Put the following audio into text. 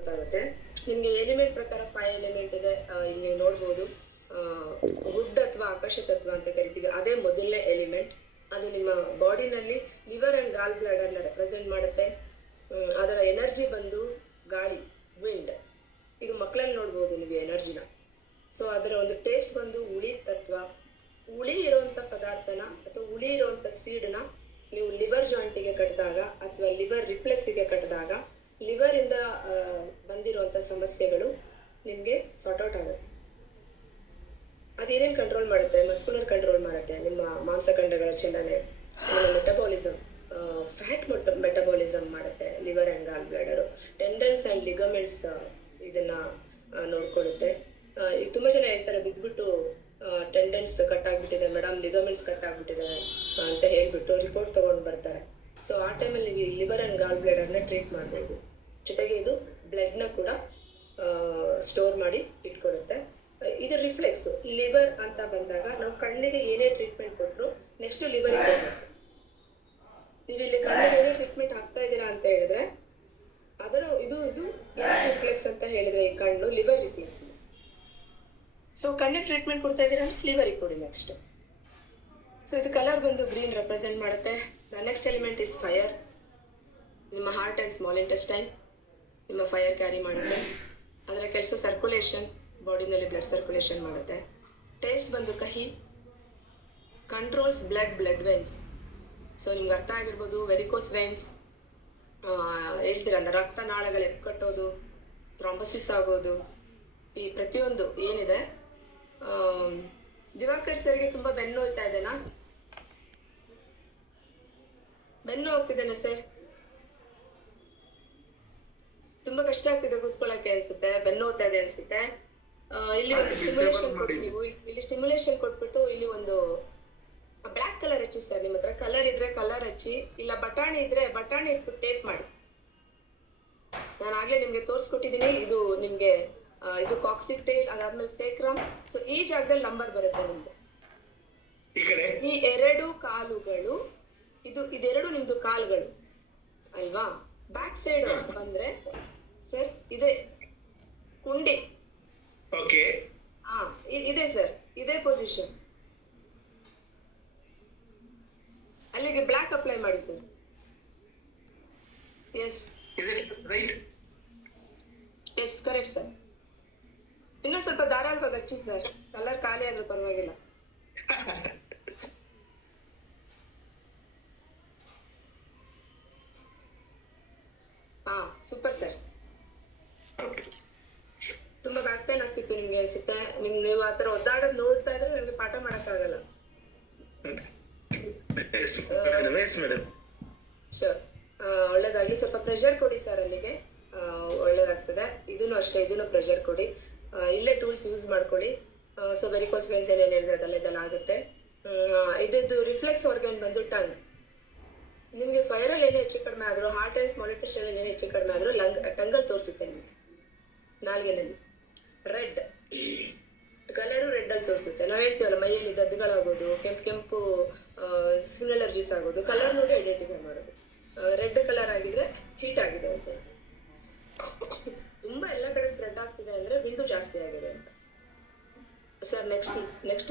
ಗೊತ್ತಾಗುತ್ತೆ. ನಿಮ್ಗೆ ಎಲಿಮೆಂಟ್ ಪ್ರಕಾರ 5 ಎಲಿಮೆಂಟ್ ಇದೆ. ಇಲ್ಲಿ ನೀವು ನೋಡ್ಬೋದು. ವುಡ್ ಅಥವಾ ಆಕಾಶ ತತ್ವ ಅಂತ ಕರಿತೀವಿ. ಅದೇ ಮೊದಲನೇ ಎಲಿಮೆಂಟ್. ಅದು ನಿಮ್ಮ ಬಾಡಿನಲ್ಲಿ ಲಿವರ್ ಅಂಡ್ ಗಾಲ್ ಬ್ಲಾಡರ್ ನ ರೆಪ್ರೆಸೆಂಟ್ ಮಾಡುತ್ತೆ. ಅದರ ಎನರ್ಜಿ ಬಂದು ಗಾಳಿ, ವಿಂಡ್. ಇದು ಮಕ್ಕಳಲ್ಲಿ ನೋಡ್ಬೋದು ನೀವು ಎನರ್ಜಿನ. ಸೊ ಅದರ ಒಂದು ಟೇಸ್ಟ್ ಬಂದು ಹುಳಿ ತತ್ವ. ಹುಳಿ ಇರುವಂತ ಪದಾರ್ಥನ ಅಥವಾ ಹುಳಿ ಇರುವಂತ ಸೀಡ್ನ ನೀವು ಲಿವರ್ ಜಾಯಿಂಟಿಗೆ ಕಟ್ಟಿದಾಗ ಅಥವಾ ಲಿವರ್ ರಿಫ್ಲೆಕ್ಸಿಗೆ ಕಟ್ಟಿದಾಗ ಲಿವರ್ ಇಂದ ಬಂದಿರುವಂತ ಸಮಸ್ಯೆಗಳು ನಿಮ್ಗೆ ಸಾರ್ಟ್ ಔಟ್ ಆಗುತ್ತೆ. ಅದೇನೇನ್ ಕಂಟ್ರೋಲ್ ಮಾಡುತ್ತೆ? ಮಸ್ಕ್ಯುಲರ್ ಕಂಟ್ರೋಲ್ ಮಾಡುತ್ತೆ, ನಿಮ್ಮ ಮಾಂಸಖಂಡಗಳ ಚಲನೆ, ಮೆಟಬಾಲಿಸಮ್, ಫ್ಯಾಟ್ ಮೆಟಬಾಲಿಸಮ್ ಮಾಡುತ್ತೆ liver and goal bladder. Tendons and ligaments ಇದನ್ನ ನೋಡ್ಕೊಳ್ಳುತ್ತೆ. ಈಗ ತುಂಬಾ ಜನ ಹೇಳ್ತಾರೆ, ಬಿದ್ಬಿಟ್ಟು ಟೆಂಡನ್ಸ್ ಕಟ್ ಆಗ್ಬಿಟ್ಟಿದೆ ಮೇಡಮ್, ಲಿಗಮೆಂಟ್ಸ್ ಕಟ್ ಆಗ್ಬಿಟ್ಟಿದೆ ಅಂತ ಹೇಳ್ಬಿಟ್ಟು ರಿಪೋರ್ಟ್ ತಗೊಂಡು ಬರ್ತಾರೆ. ಸೊ ಆ ಟೈಮಲ್ಲಿ ನೀವು ಲಿವರ್ ಅಂಡ್ ಗಾಲ್ ಬ್ಲಾಡರ್ನ ಟ್ರೀಟ್ ಮಾಡ್ಬೋದು. ಜೊತೆಗೆ ಇದು ಬ್ಲಡ್ನ ಕೂಡ ಸ್ಟೋರ್ ಮಾಡಿ ಇಟ್ಕೊಳ್ಳುತ್ತೆ. ಇದು ರಿಫ್ಲೆಕ್ಸ್. ಲಿವರ್ ಅಂತ ಬಂದಾಗ ನಾವು ಕಣ್ಣಿಗೆ ಏನೇ ಟ್ರೀಟ್ಮೆಂಟ್ ಕೊಟ್ಟರು ನೆಕ್ಸ್ಟ್ ಲಿವರ್ ಕೊಡ್ಬೇಕು. ನೀವು ಇಲ್ಲಿ ಕಣ್ಣಿಗೆ ಏನೇ ಟ್ರೀಟ್ಮೆಂಟ್ ಆಗ್ತಾ ಇದ್ದೀರಾ ಅಂತ ಹೇಳಿದ್ರೆ ಅದರ ಇದು ರಿಫ್ಲೆಕ್ಸ್ ಅಂತ ಹೇಳಿದ್ರೆ ಈ ಕಣ್ಣು ಲಿವರ್ ರಿಫ್ಲೆಕ್ಸ್. ಸೊ ಕಣ್ಣಿಗೆ ಟ್ರೀಟ್ಮೆಂಟ್ ಕೊಡ್ತಾ ಇದ್ದೀರಾ ಲಿವರಿಗೆ ಕೊಡಿ ನೆಕ್ಸ್ಟ್. ಸೊ ಇದು ಕಲರ್ ಬಂದು ಗ್ರೀನ್ ರೆಪ್ರೆಸೆಂಟ್ ಮಾಡುತ್ತೆ. The next element is fire. ನಿಮ್ಮ ಹಾರ್ಟ್ ಆ್ಯಂಡ್ ಸ್ಮಾಲ್ ಇಂಟೆಸ್ಟೈನ್ ನಿಮ್ಮ ಫೈರ್ ಕ್ಯಾರಿ ಮಾಡುತ್ತೆ. ಅದರ ಕೆಲಸ ಸರ್ಕ್ಯುಲೇಷನ್, ಬಾಡಿನಲ್ಲಿ ಬ್ಲಡ್ ಸರ್ಕ್ಯುಲೇಷನ್ ಮಾಡುತ್ತೆ. ಟೇಸ್ಟ್ ಬಂದು ಕಹಿ. Controls blood veins. ಸೊ ನಿಮ್ಗೆ ಅರ್ಥ ಆಗಿರ್ಬೋದು, ವೆರಿಕೋಸ್ ವೇನ್ಸ್ ಹೇಳ್ತೀರಲ್ಲ, ರಕ್ತನಾಳಗಳು ಎಪ್ಕಟ್ಟೋದು, ಥ್ರಾಂಬೋಸಿಸ್ ಆಗೋದು, ಈ ಪ್ರತಿಯೊಂದು ಏನಿದೆ. ದಿವಾಕರ್ ಸರ್ಗೆ ತುಂಬಾ ಬೆನ್ನು ಹೋಗ್ತಾ ಇದೆನಾ? ಬೆನ್ನು ಹೋಗ್ತಿದ್ದೇನೆ ಸರ್, ತುಂಬಾ ಕಷ್ಟ ಆಗ್ತಿದೆ ಕೂತ್ಕೊಳ್ಳಕ್ಕೆ ಅನ್ಸುತ್ತೆ, ಬೆನ್ನು ಹೋಗ್ತಾ ಇದೆ ಅನ್ಸುತ್ತೆ. ಇಲ್ಲಿ ಒಂದು ಸ್ಟಿಮ್ಯುಲೇಷನ್ ಕೊಡಿ ನೀವು. ಇಲ್ಲಿ ಸ್ಟಿಮ್ಯುಲೇಷನ್ ಕೊಟ್ಬಿಟ್ಟು ಇಲ್ಲಿ ಒಂದು ಬ್ಲಾಕ್ ಕಲರ್ ಹಚ್ಚಿ ಸರ್. ನಿಮ್ಮ ಹತ್ರ ಕಲರ್ ಇದ್ರೆ ಕಲರ್ ಹಚ್ಚಿ, ಇಲ್ಲ ಬಟಾಣಿ ಇದ್ರೆ ಬಟಾಣಿ ಇಟ್ಬಿಟ್ಟು ಟೇಪ್ ಮಾಡಿ. ನಾನು ಆಗ್ಲೇ ನಿಮ್ಗೆ ತೋರಿಸ್ಕೊಟ್ಟಿದ್ದೀನಿ. ಇದು ನಿಮ್ಗೆ ಇದು ಕಾಕ್ಸಿಕ್ ಟೈಲ್, ಅದಾದ್ಮೇಲೆ ಸೇಕ್ರಮ್. ಸೊ ಈ ಜಾಗದಲ್ಲಿ ನಂಬರ್ ಬರುತ್ತೆ ನಿಮ್ದು. ಈ ಎರಡು ಕಾಲುಗಳು, ಇದೆರಡು ನಿಮ್ದು ಕಾಲುಗಳು ಅಲ್ವಾ? ಬ್ಯಾಕ್ ಸೈಡ್ ಅಂತ ಬಂದ್ರೆ ಸರ್ ಇದೆ ಕುಂಡಿ. ಇದೆ ಸರ್, ಇದೇ ಪೊಸಿಷನ್. ಅಲ್ಲಿಗೆ ಬ್ಲಾಕ್ ಅಪ್ಲೈ ಮಾಡಿ ಸರ್. Yes correct sir. ಇನ್ನೂ ಸ್ವಲ್ಪ ಧಾರಾಳವಾಗಿ ಹಚ್ಚಿ ಸರ್, ಕಲರ್ ಖಾಲಿ ಆದ್ರೂ ಪರವಾಗಿಲ್ಲ. Super sir. ತುಂಬಾ ಬ್ಯಾಕ್ ಪೇನ್ ಆಗ್ತಿತ್ತು ನಿಮ್ಗೆ ಅನ್ಸುತ್ತೆ. ನೀವು ಆತರ ಒದ್ದಾಡೋದ್ ನೋಡ್ತಾ ಇದ್ರೆ ನನಗೆ ಪಾಠ ಮಾಡಕ್ಕಾಗಲ್ಲ. ಶೋರ್, ಒಳ್ಳೇದಾಗ್ಲಿ. ಸ್ವಲ್ಪ ಪ್ರೆಷರ್ ಕೊಡಿ ಸರ್ ಅಲ್ಲಿಗೆ, ಒಳ್ಳೇದಾಗ್ತದೆ. ಇದನ್ನು ಅಷ್ಟೇ, ಇದನ್ನು ಪ್ರೆಷರ್ ಕೊಡಿ. ಇಲ್ಲೇ ಟೂಲ್ಸ್ ಯೂಸ್ ಮಾಡ್ಕೊಳ್ಳಿ. ಸೊ ವೆರಿಕೋಸ್ ವೇನ್ಸ್ ಏನೇನು ಹೇಳಿದ್ರೆ ಅದೆಲ್ಲ ಆಗುತ್ತೆ. ಇದ್ದು ರಿಫ್ಲೆಕ್ಸ್ ಆರ್ಗನ್ ಬಂದು ಟಂಗ್. ನಿಮ್ಗೆ ಫೈರಲ್ಲಿ ಏನೇ ಹೆಚ್ಚು ಕಡಿಮೆ ಆದ್ರೂ, ಹಾರ್ಟ್ ಆ್ಯಂಡ್ ಸ್ಮಾಲ್ ಇಂಟೆಸ್ಟೈನ್ ಏನೇ ಹೆಚ್ಚು ಕಡಿಮೆ ಆದ್ರೂ ಟಂಗಲ್ ತೋರಿಸುತ್ತೆ ನಿಮಗೆ. ನಾಲ್ಗೆನಲ್ಲಿ ರೆಡ್ ಕಲರು ರೆಡ್ ಅಲ್ಲಿ ತೋರಿಸುತ್ತೆ. ನಾವ್ ಹೇಳ್ತೀವಲ್ಲ, ಮೈಯಲ್ಲಿ ದದ್ದುಗಳಾಗೋದು, ಕೆಂಪು ಸ್ಕಿನ್ ಅಲರ್ಜೀಸ್ ಆಗೋದು, ಕಲರ್ ನೋಡಿ ಐಡೆಂಟಿಫೈ ಮಾಡೋದು. ರೆಡ್ ಕಲರ್ ಆಗಿದ್ರೆ ಹೀಟ್ ಆಗಿದೆ ಅಂತ. ತುಂಬಾ ಎಲ್ಲ ಕಡೆ ಸ್ಪ್ರೆಡ್ ಆಗ್ತಿದೆ ಅಂದ್ರೆ ವಿಂಡು ಜಾಸ್ತಿ ಆಗಿದೆ ಅಂತ ಸರ್. ನೆಕ್ಸ್ಟ್